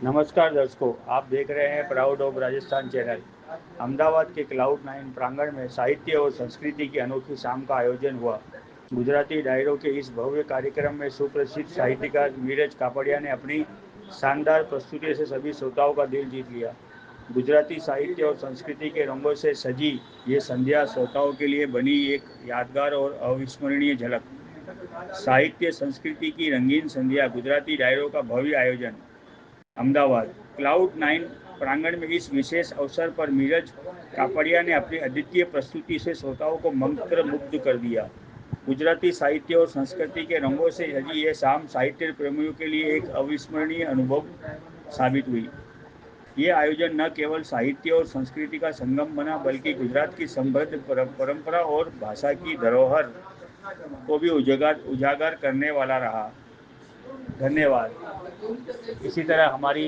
नमस्कार दर्शकों, आप देख रहे हैं proud of Rajasthan channel. Ahmedabad के क्लाउड 9 प्रांगण में साहित्य और संस्कृति की अनोखी शाम का आयोजन हुआ। गुजराती डायरों के इस भव्य कार्यक्रम में सुप्रसिद्ध साहित्यकार नीरज कापड़िया ने अपनी शानदार प्रस्तुति से सभी श्रोताओं का दिल जीत लिया। गुजराती साहित्य और संस्कृति के रंगों से सजी ये संध्या श्रोताओं के लिए बनी एक यादगार और अविस्मरणीय झलक। साहित्य संस्कृति की रंगीन संध्या, गुजराती डायरों का भव्य आयोजन। अहमदाबाद क्लाउड 9 प्रांगण में इस विशेष अवसर पर नीरज कापड़िया ने अपनी अद्वितीय प्रस्तुति से श्रोताओं को मंत्रमुग्ध कर दिया। गुजराती साहित्य और संस्कृति के रंगों से सजी ये शाम साहित्य प्रेमियों के लिए एक अविस्मरणीय अनुभव साबित हुई। ये आयोजन न केवल साहित्य और संस्कृति का संगम बना, बल्कि गुजरात की समृद्ध परंपरा और भाषा की धरोहर को भी उजागर करने वाला रहा। धन्यवाद। इसी तरह हमारी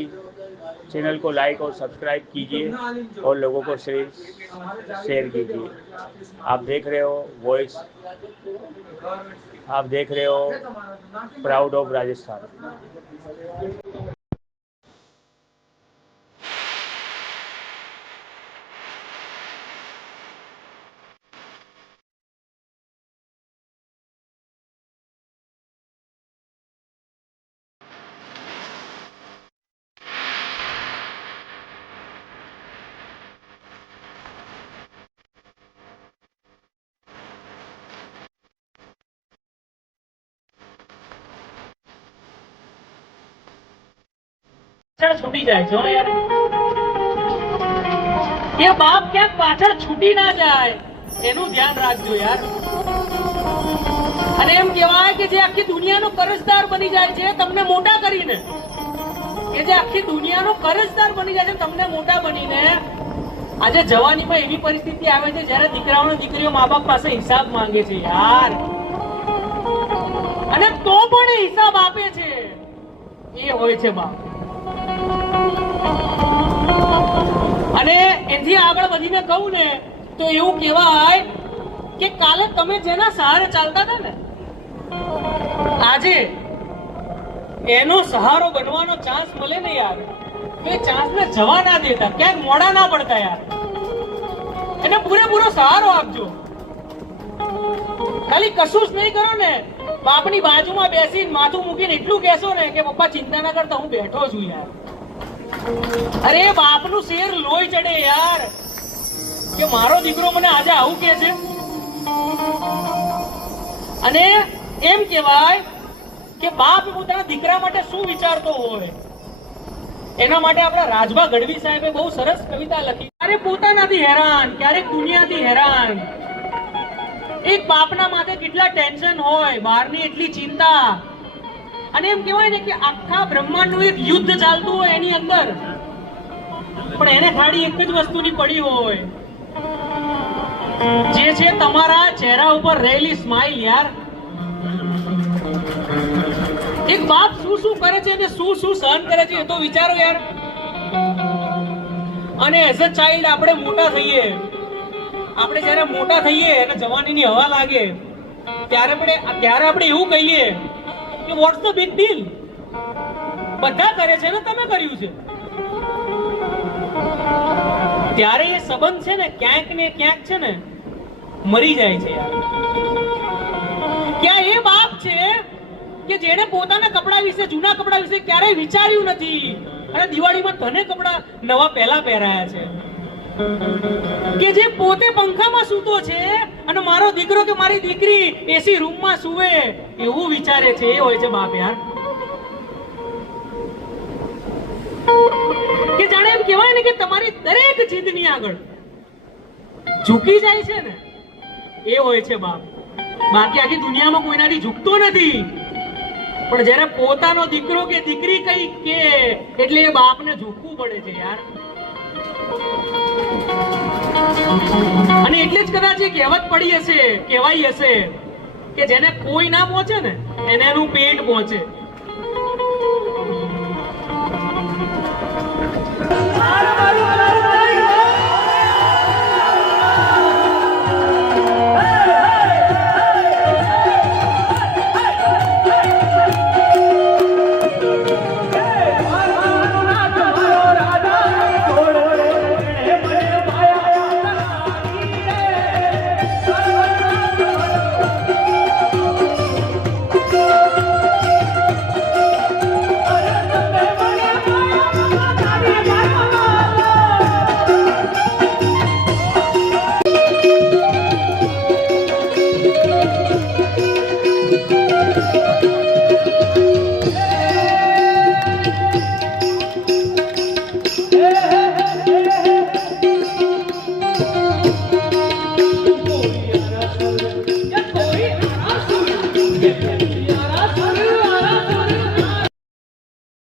चैनल को लाइक और सब्सक्राइब कीजिए और लोगों को शेयर कीजिए। आप देख रहे हो वॉइस, आप देख रहे हो प्राउड ऑफ राजस्थान। છૂટી જાય છે યાર, એ બાપ ક્યાંક પાછળ છૂટી ના જાય એનું ધ્યાન રાખજો યાર। અને એમ કહેવાય કે જે આખી દુનિયાનો કરજદાર બની જાય છે તમને મોટા કરીને, કે જે આખી દુનિયાનો કરજદાર બની જાય છે તમને મોટા બનીને, આજે જવાનીમાં એવી પરિસ્થિતિ આવે છે જ્યારે દીકરાઓ દીકરીઓ મા બાપ પાસે હિસાબ માંગે છે યાર, અને તો પણ હિસાબ આપે છે, એ હોય છે બાપ। અને એથી આગળ વધીને કહું ને તો એવું કહેવાય કે કાલે તમે જેના સહારે ચાલતા હતા ને, આજે એનો સહારો બનવાનો ચાન્સ મળે ને યાર, એ ચાન્સ ને જવા ના દેતા, ક્યાંક મોડા ના પડતા યાર, એને પૂરેપૂરો સહારો આપજો। ખાલી કશું જ નહીં કરો ને, બાપની બાજુમાં બેસીને માથું મૂકીને એટલું કહેશો ને કે પપ્પા ચિંતા ના કરતા, હું બેઠો છું યાર। અરે બાપનું શેર લોહી ચડે યાર, કે મારો દીકરો મને આજે આવું કે છે। અને એમ કહેવાય કે બાપ પોતાના દીકરા માટે શું વિચારતો હોય, એના માટે આપણા રાજભા ગઢવી સાહેબે બહુ સરસ કવિતા લખી। ક્યારેક પોતાનાથી હેરાન, ક્યારેક દુનિયાથી હેરાન, એક બાપના માથે કેટલા ટેન્શન હોય, બહારની એટલી ચિંતા, અને એમ કહેવાય ને કે આખા બ્રહ્માંડનું એક યુદ્ધ ચાલતું હોય એની અંદર, પણ એને ખાલી એક જ વસ્તુની પડી હોય, જે છે તમારા ચહેરા ઉપર રહેલી સ્માઈલ યાર। એક બાપ શું શું કરે છે અને શું શું સહન કરે છે એ તો વિચારો યાર। અને એઝ અ ચાઇલ્ડ આપણે મોટા થઈએ, આપણે જ્યારે મોટા થઈએ અને જવાનીની હવા લાગે ત્યારે આપણે એવું કહીએ કે વોટ્સ ધ બિગ ડીલ, બધા કરે છે ને તમે કર્યું છે। ત્યારે એ સંબંધ છે ને ક્યાંક છે ને મરી જાય છે યાર। ક્યાં એ બાપ છે કે જેને પોતાના કપડા વિશે, જૂના કપડા વિશે ક્યારેય વિચાર્યું નથી, અને દિવાળીમાં તને કપડા નવા પહેલા પહેરાયા છે, કે જે પોતે પંખામાં સૂતો છે અને મારો દીકરો કે મારી દીકરી એસી રૂમમાં સૂવે એવું વિચારે છે, એ હોય છે બાપ યાર। કે જાણે એમ કહેવાય ને કે તમારી દરેક જીદની આગળ ઝૂકી જાય છે ને, એ હોય છે બાપ। બાકી આખી દુનિયામાં કોઈનાથી ઝૂકતો નથી, પણ જ્યારે પોતાનો દીકરો કે દીકરી કઈ કે એટલે એ બાપને ઝૂકવું પડે છે યાર। અને એટલે જ કદાચ એ કહેવત પડી હશે, કહેવાય હશે કે જેને કોઈ ના પહોંચે ને એને એનું પેટ પહોંચે। મારું